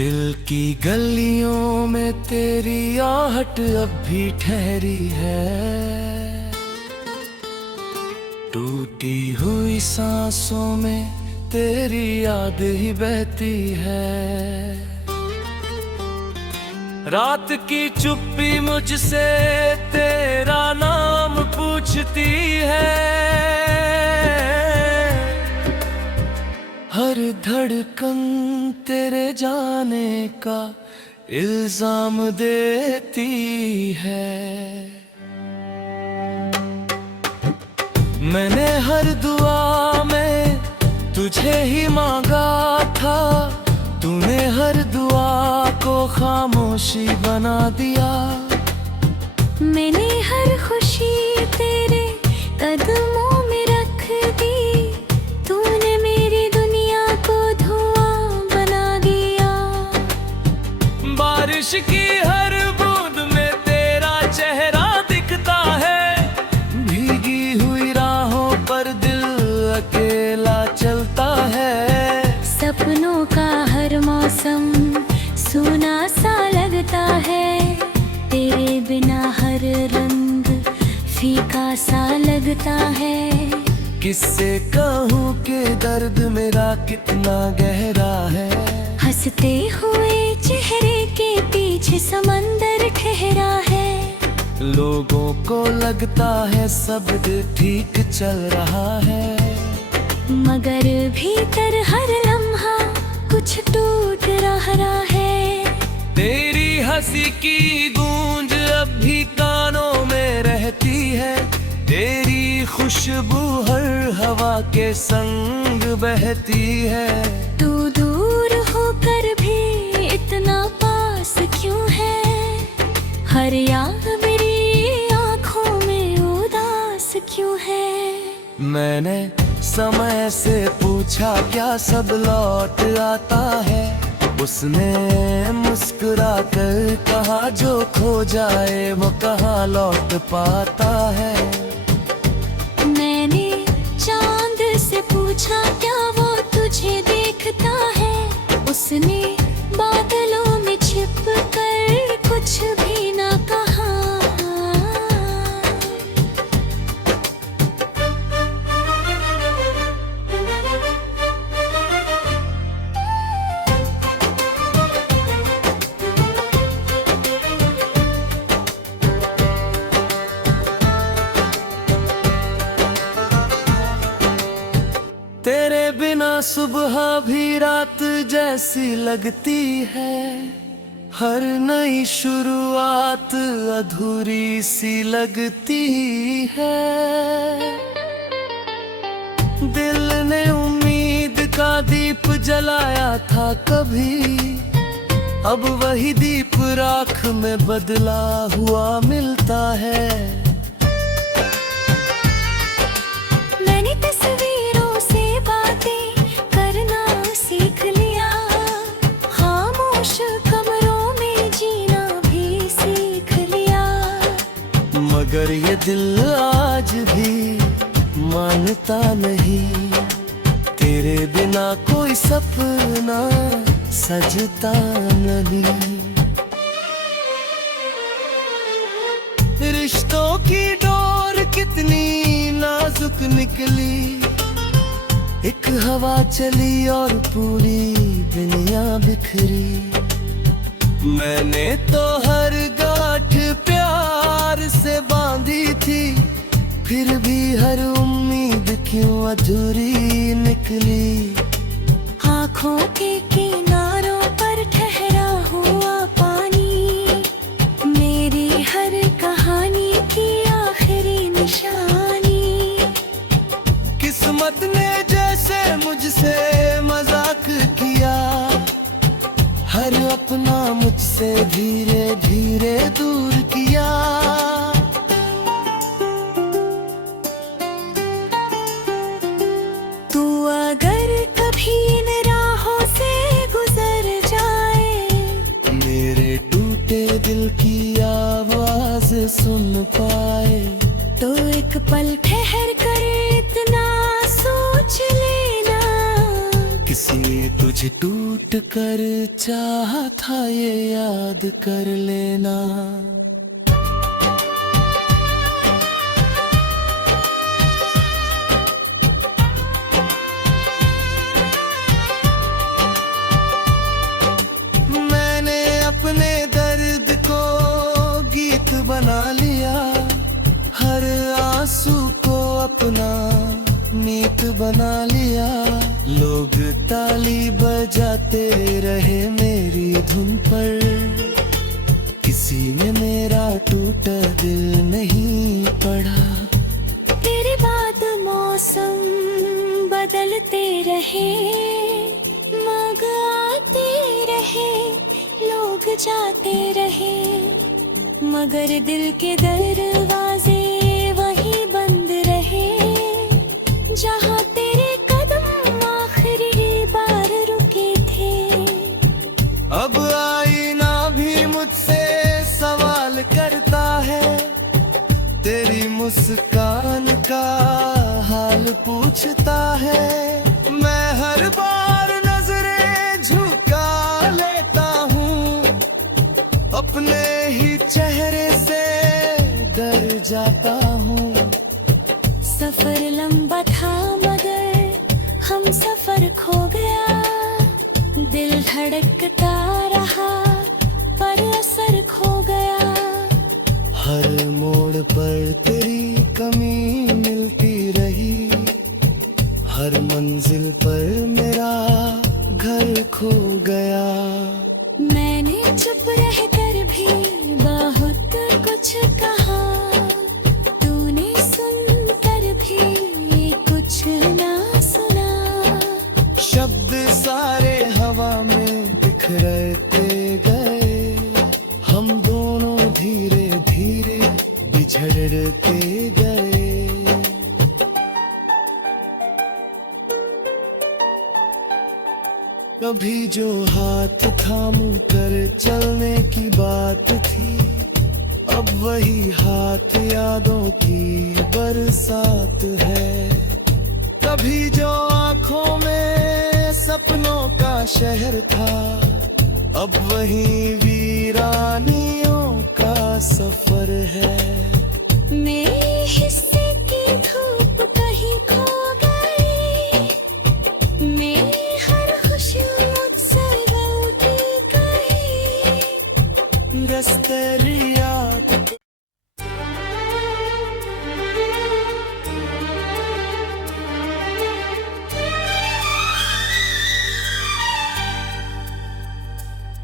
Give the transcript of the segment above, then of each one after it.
दिल की गलियों में तेरी आहट अब भी ठहरी है। टूटी हुई सांसों में तेरी याद ही बहती है। रात की चुप्पी मुझसे तेरा नाम पूछती है। हर धड़कन तेरे जाने का इल्जाम देती है। मैंने हर दुआ में तुझे ही मांगा था, तूने हर दुआ को खामोशी बना दिया। मैंने हर खुशी तेरे कदमों में रख दी, तूने मेरी दुनिया को धुआं बना दिया। बारिश की हर बूंद में तेरा चेहरा दिखता है। भीगी हुई राहों पर दिल अकेला चलता है। सपनों का हर मौसम सूना सा लगता है। तेरे बिना हर रंग फीका सा लगता है। किससे कहूँ कि दर्द मेरा कितना गहरा है। हंसते हुए चेहरे के पीछे समंदर ठहरा है। लोगों को लगता है सब ठीक चल रहा है, मगर भीतर हर लम्हा कुछ टूट रहा है। तेरी हंसी की गूंज अब भी कानों में रहती है। तेरी खुशबू हर हवा के संग बहती है। तू दूर होकर भी इतना पास क्यों है? हर याद मेरी आँखों में उदास क्यों है? मैंने समय से पूछा क्या सब लौट आता है। उसने मुस्कुरा कर कहा जो खो जाए वो कहाँ लौट पाता है। मैंने चांद से पूछा क्या वो तुझे देखता है। उसने बादलों में छिप कर कुछ भी ना कहा। तेरे बिना सुबह भी रात जैसी लगती है। हर नई शुरुआत अधूरी सी लगती है। दिल ने उम्मीद का दीप जलाया था कभी, अब वही दीप राख में बदला हुआ मिलता है। मैंने तस्वीरों से बातें करना सीख लिया। खामोश कमरों में जीना भी सीख लिया। मगर ये दिल आज भी मानता नहीं, तेरे बिना कोई सपना सजता नहीं। रिश्तों की डोर कितनी नाजुक निकली। एक हवा चली और पूरी दुनिया बिखरी। मैंने तो हर गांठ प्यार से बांधी थी, फिर भी हर उम्मीद क्यों अधूरी निकली। आँखों के किनारों पर ठहरा हुआ पानी, मेरी हर कहानी की आखिरी निशानी। किस्मत ने जैसे मुझसे मजाक किया, हर अपना मुझसे धीरे धीरे दूर किया। तू अगर कभी इन राहों से गुजर जाए, मेरे टूटे दिल की आवाज सुन पाए, तो एक पल ठहर कर इतना सोच लेना। किसी ने तुझे टूट कर चाहा था, ये याद कर लेना। मैंने अपने दर्द को गीत बना लिया, हर आंसू को अपना मीत बना लिया। लोग ताली बजाते रहे मेरी धुन पर, किसी ने मेरा टूटा दिल नहीं पढ़ा। तेरे बाद मौसम बदलते रहे, मग आते रहे, लोग जाते रहे, मगर दिल के दरवाजे वही बंद रहे, जहाँ तेरे कदम आखिरी बार रुके थे। अब आईना भी मुझसे सवाल करता है, तेरी मुस्कान का हाल पूछता है। मैं हर बार नजरें झुका लेता हूँ, अपने ही चेहरे से डर जाता हूँ। सफर लंबा था मगर हम सफर खो गया, दिल धड़कता रहा पर असर खो गया। हर मोड़ पर तेरी कमी मिलती रही, हर मंजिल पर मेरा घर खो गया। मैंने चुप रहकर भी बहुत कुछ कहा, तूने सुनकर भी कुछ ना सुना। शब्द सारे हवा में बिखरते गए, हम दोनों धीरे धीरे बिछड़ते गए। कभी जो हाथ थाम कर चलने की बात थी, अब वही हाथ यादों की बरसात है। कभी जो आंखों में सपनों का शहर था, अब वही वीरानियों का सफर है। मेरे हिस्से की धूप कहीं खो गई, मेरी हर खुशी मुझसे रूठ गई। दस्तरिया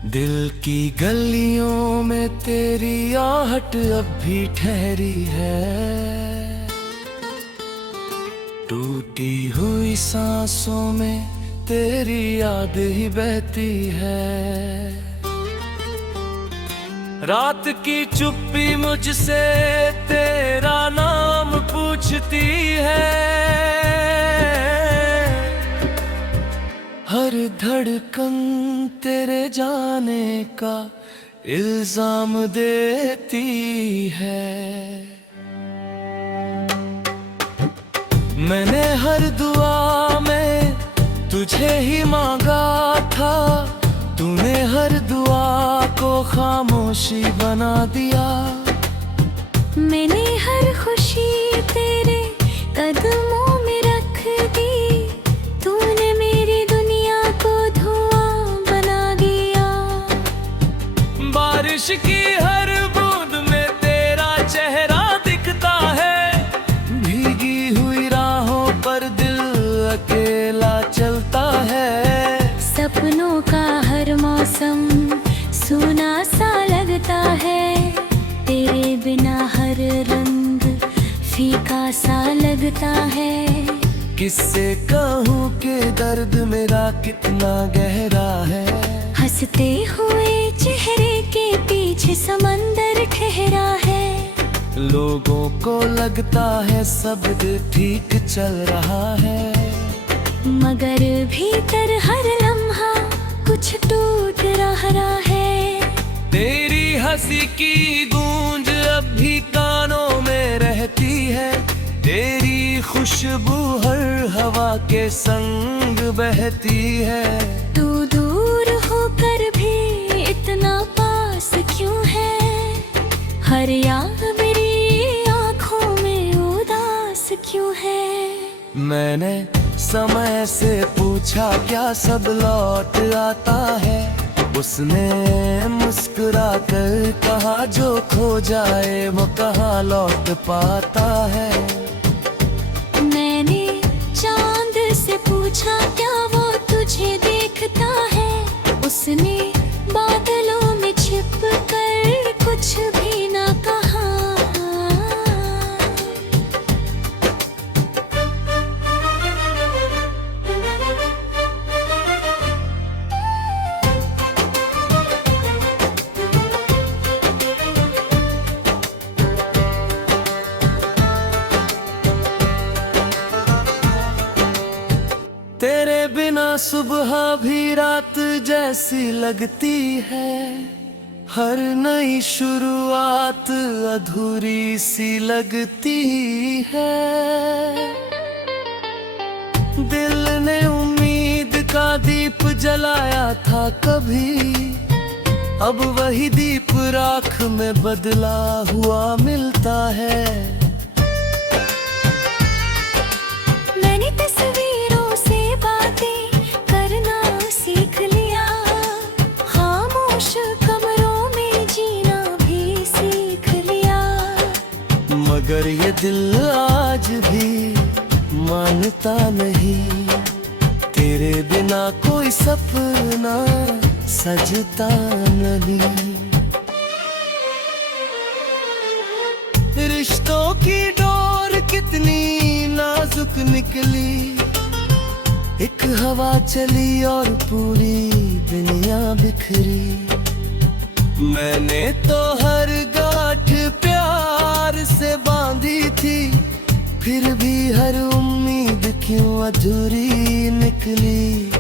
दिल की गलियों में तेरी आहट अब भी ठहरी है, टूटी हुई सांसों में तेरी याद ही बहती है। रात की चुप्पी मुझसे तेरा नाम पूछती है, हर धड़कन तेरे जाने का इल्जाम देती है। मैंने हर दुआ में तुझे ही मांगा था, तूने हर दुआ को खामोशी बना दिया। मैंने हर खुशी तेरे कदमों में रख दी, तूने मेरी दुनिया को धुआं बना दिया। बारिश की हर बूंद में तेरा चेहरा दिखता है, भीगी हुई राहों पर दिल अकेला चलता है। सपनों का हर मौसम सूना सा लगता है, तेरे बिना हर रंग फीका सा लगता है। किससे कहूँ कि दर्द मेरा कितना गहरा है, हंसते हुए चेहरे के पीछे समंदर ठहरा है। लोगों को लगता है सब ठीक चल रहा है, मगर भीतर हर लम्हा कुछ टूट रहा है। तेरी हंसी की गूंज अब भी कानों में रहती है, तेरी खुशबू हर हवा के के संग बहती है। तू दूर होकर भी इतना पास क्यों है? हर याद मेरी आंखों में उदास क्यों है? मैंने समय से पूछा क्या सब लौट आता है? उसने मुस्कुरा कर कहा जो खो जाए वो कहाँ लौट पाता है। मैंने चांद से पूछा क्या वो तुझे देखता है? उसने बादलों में छिप कर कुछ भी ना कहा। तेरे बिना सुबह भी रात जैसी लगती है। हर नई शुरुआत अधूरी सी लगती है। दिल ने उम्मीद का दीप जलाया था कभी, अब वही दीप राख में बदला हुआ मिलता है। मैंने तस्वीरों से बातें करना सीख लिया, खामोश कमरों में जीना भी सीख लिया। मगर ये दिल आज भी मानता नहीं, तेरे बिना कोई सपना सजता नहीं। रिश्तों की डोर कितनी नाजुक निकली, एक हवा चली और पूरी दुनिया बिखरी। मैंने तो हर गांठ प्यार से बांधी थी, फिर भी हर उम्मीद क्यों अधूरी निकली।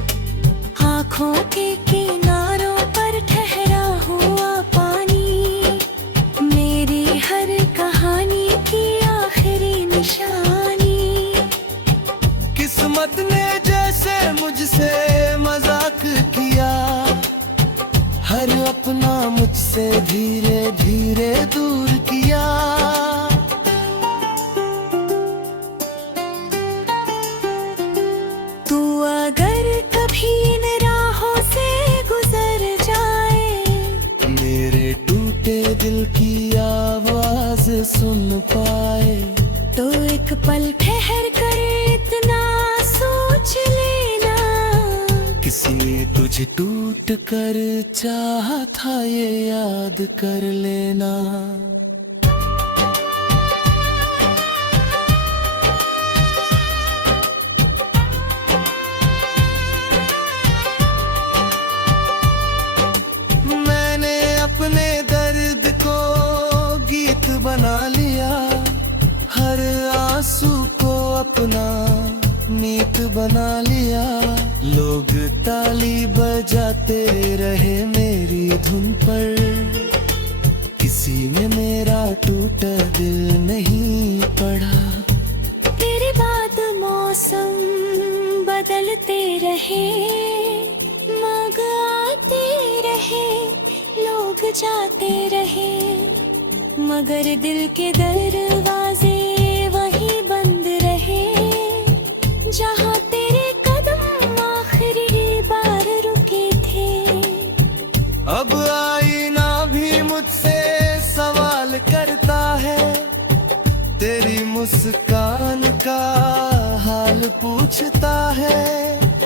आँखों के किनारों पर ठहरा हुआ पानी, मेरी हर कहानी की आखिरी निशानी। किस्मत ने जैसे मुझसे मजाक किया, हर अपना मुझसे धीरे धीरे दूर किया। तू अगर कभी इन राहों से गुजर जाए, मेरे टूटे दिल की आवाज सुन पाए, तो एक पल ठहर कर इतना सोच लेना। किसी ने तुझे टूट कर चाहा था ये याद कर लेना। मैंने अपने दर्द को गीत बना लिया, हर आंसू को अपना मीत बना लिया। लोग ताली बजाते रहे मेरी धुन पर, किसी ने मेरा टूटा दिल नहीं पढ़ा। तेरे बाद मौसम बदलते रहे, मग आते रहे, लोग जाते रहे, मगर दिल के दरवाजे वही बंद रहे, जहाँ तेरे कदम आखिरी बार रुके थे। अब आईना भी मुझसे सवाल करता है, तेरी मुस्कान का हाल पूछता है।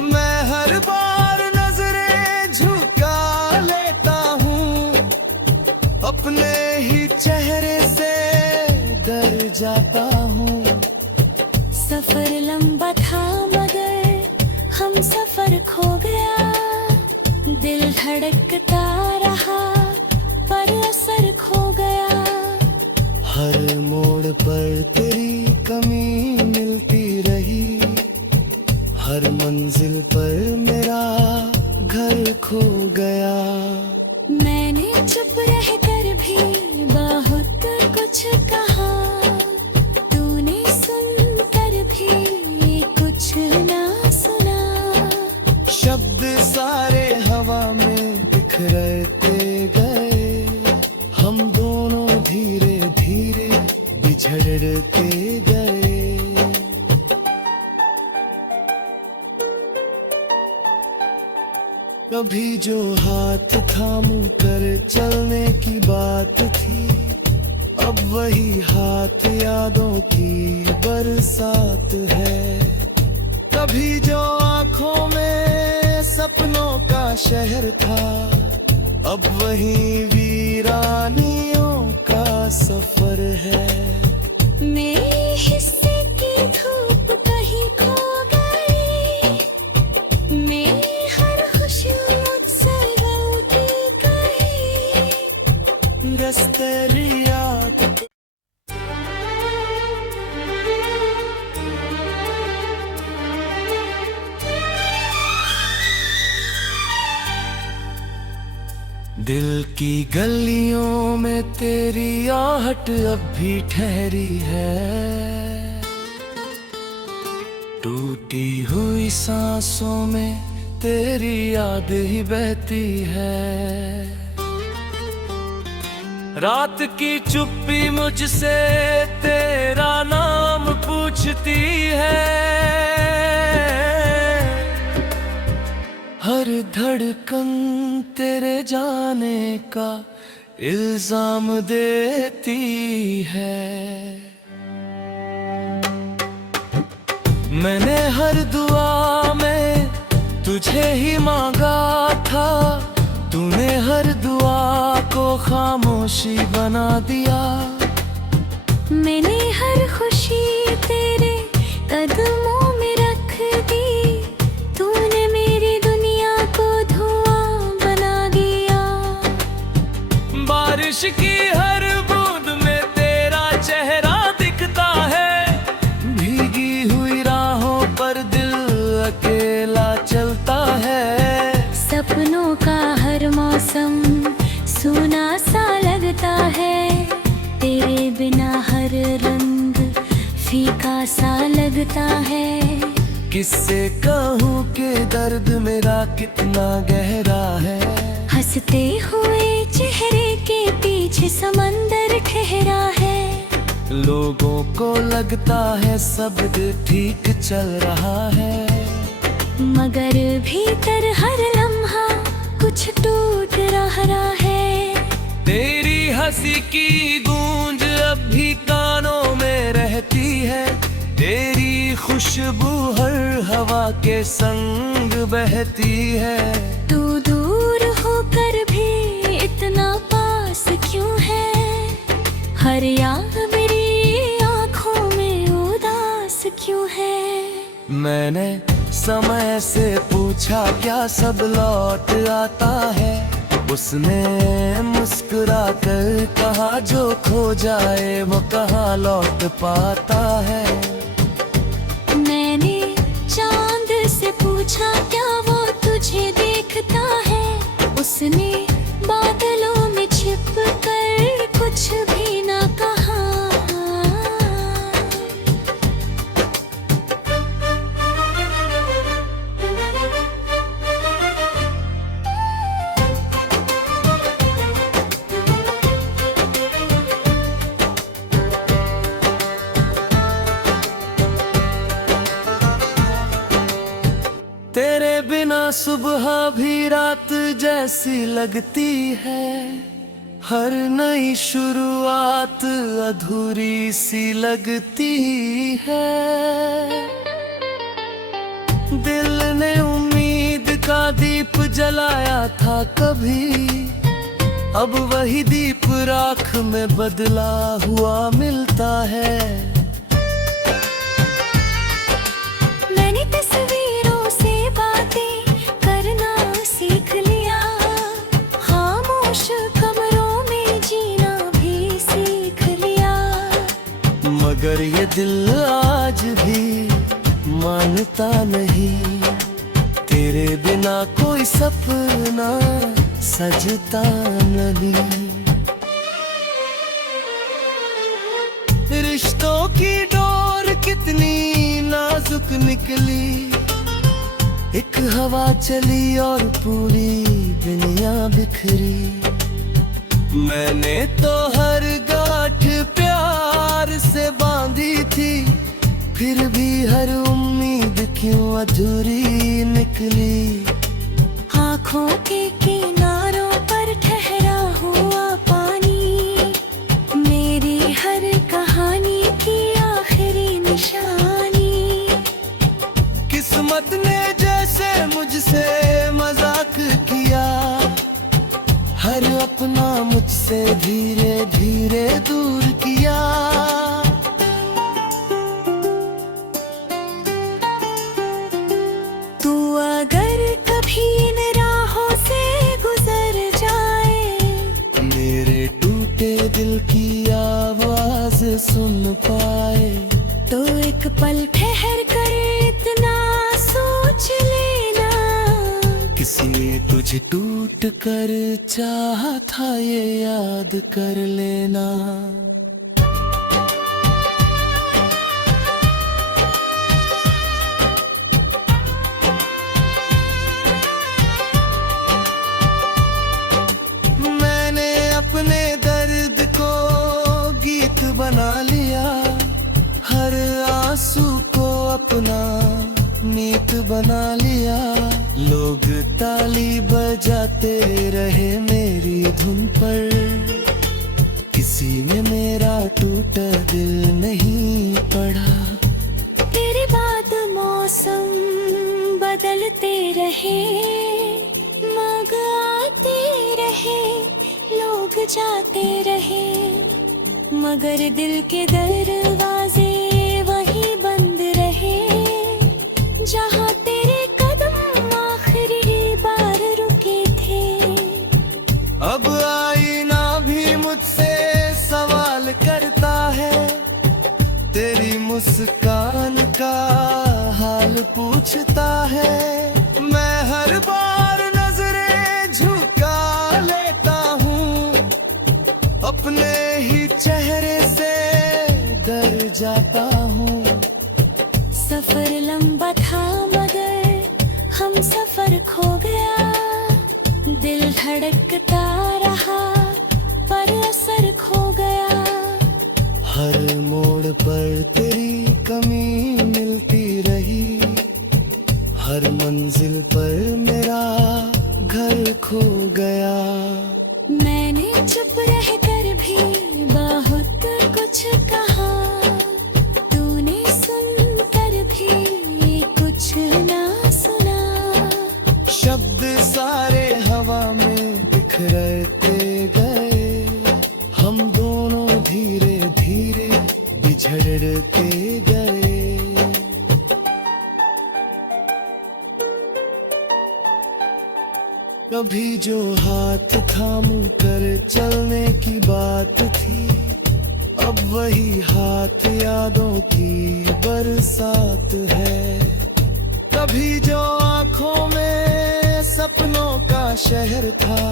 मैं हर बार नजरें झुका लेता हूँ, अपने ही चेहरे से डर जाता हूँ। सफर लंबा था मगर हम सफर खो गया, दिल धड़कता रहा पर असर खो गया। हर मोड़ पर तेरी कमी मिलती रही, हर मंजिल पर मेरा घर खो गया। मैंने चुप रह कर भी बहुत कुछ कहा, तूने सुन कर भी कुछ ना झड़ते गए। कभी जो हाथ थाम कर चलने की बात थी, अब वही हाथ यादों की बरसात है। कभी जो आंखों में सपनों का शहर था, अब वही वीरानियों का सफर है। मेरे हिस्से की धूप कहीं खो गई, मेरी हर खुशी मुझसे रूठ गई। गस्तरियात दिल की गलियों में तेरी आहट अब भी ठहरी है। टूटी हुई सांसों में तेरी याद ही बहती है। रात की चुप्पी मुझसे तेरा नाम पूछती है। हर धड़कन तेरे जाने का इल्जाम देती है। मैंने हर दुआ में तुझे ही मांगा था, तूने हर दुआ को खामोशी बना दिया। मैंने हर खुशी तेरे कदमों में रख दी, तूने मेरी दुनिया को धुआं बना दिया। बारिश की हर बूंद में तेरा चेहरा दिखता है। भीगी हुई राहों पर दिल अकेला चलता है। सपनों का हर मौसम सूना सा लगता है, तेरे बिना हर रंग फीका सा लगता है। किससे कहूँ कि दर्द मेरा कितना गहरा है। हंसते हुए चेहरे के पीछे समंदर ठहरा है। लोगों को लगता है सब ठीक चल रहा है, मगर भीतर हर लम्हा कुछ टूट रहा है। तेरी हंसी की गूंज अब भी कानों में रहती है। तेरी खुशबू हर हवा के संग बहती है। तू दूर होकर भी इतना पास क्यों है? हर याद मेरी आंखों में उदास क्यों है? मैंने समय से पूछा क्या सब लौट आता है। उसने मुस्कुरा कर कहा जो खो जाए वो कहाँ लौट पाता है। मैंने चांद से पूछा क्या वो तुझे देखता है। उसने बादलों में छिप कर कुछ भी ना कहा। तेरे बिना सुबह भी रात जैसी लगती है। हर नई शुरुआत अधूरी सी लगती है। दिल ने उम्मीद का दीप जलाया था कभी, अब वही दीप राख में बदला हुआ मिलता है। मैंने तस्वीरों से बातें करना सीख लिया, खामोश कमरों में जीना भी सीख लिया। मगर ये दिल आज भी मानता नहीं, तेरे बिना कोई सपना सजता नहीं। रिश्तों की डोर कितनी नाजुक निकली, एक हवा चली और पूरी दुनिया बिखरी। मैंने तो हर गांठ प्यार से मधुरी निकली। आँखों के किनारों पर ठहरा हुआ पानी, मेरी हर कहानी की आखिरी निशानी। किस्मत ने जैसे मुझसे मजाक किया, हर अपना मुझसे धीरे धीरे दूर किया। तू अगर कभी इन राहों से गुजर जाए, मेरे टूटे दिल की आवाज सुन पाए, तो एक पल ठहर कर इतना सोच लेना, किसी ने तुझे टूट कर चाहा था ये याद कर लेना। मैंने अपने दर्द को गीत बना लिया, हर आंसू को अपना मीत बना लिया। लोग ताली बजाते रहे मेरी धुन पर, किसी ने मेरा टूटा दिल नहीं पढ़ा। तेरे बाद मौसम बदलते रहे, मग आते रहे, लोग जाते रहे, मगर दिल के दरवाजे वही बंद रहे, जहाँ तेरे कदम आखिरी बार रुके थे। अब आईना भी मुझसे सवाल करता है, तेरी मुस्कान का हाल पूछता है। मैं हर बार नजरें झुका लेता हूँ, अपने ही चेहरे से डर जाता हूँ। सफर लंबा था मगर हम सफर खो गया, दिल धड़कता रहा पर असर खो गया। हर मोड़ पर तेरी कमी मिलती रही, हर मंजिल पर मेरा घर खो गया। मैंने चुप रह कर भी बहुत कुछ कहा, तूने सुन कर भी कुछ ना सुना। शब्द सारे हवा में बिखरते गए, हम दोनों धीरे धीरे बिछड़ते गए। कभी जो हाथ थाम कर चलने की बात थी, अब वही हाथ यादों की बरसात है। कभी जो आंखों में सपनों का शहर था,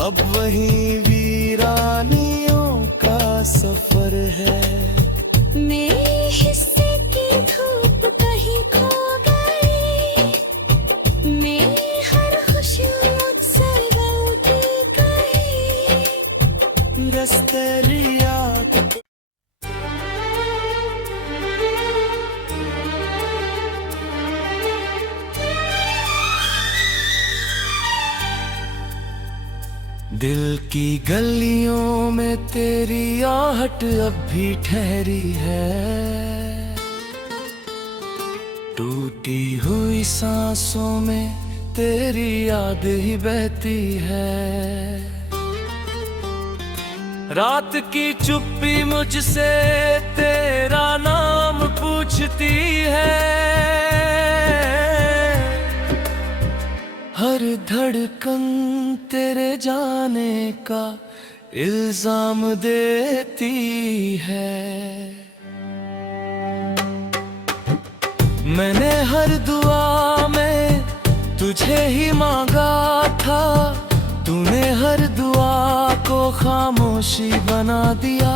अब वही वीरानियों का सफर है। मेरे हिस्से की धूप कहीं खो गई, मेरी हर खुशी मुझसे रूठ गई। दस्तरिया दिल की गलियों में तेरी आहट अब भी ठहरी है, टूटी हुई सांसों में तेरी याद ही बहती है। रात की चुप्पी मुझसे तेरा नाम पूछती है, हर धड़कन तेरे जाने का इल्जाम देती है। मैंने हर दुआ में तुझे ही मांगा था, तूने हर दुआ को खामोशी बना दिया।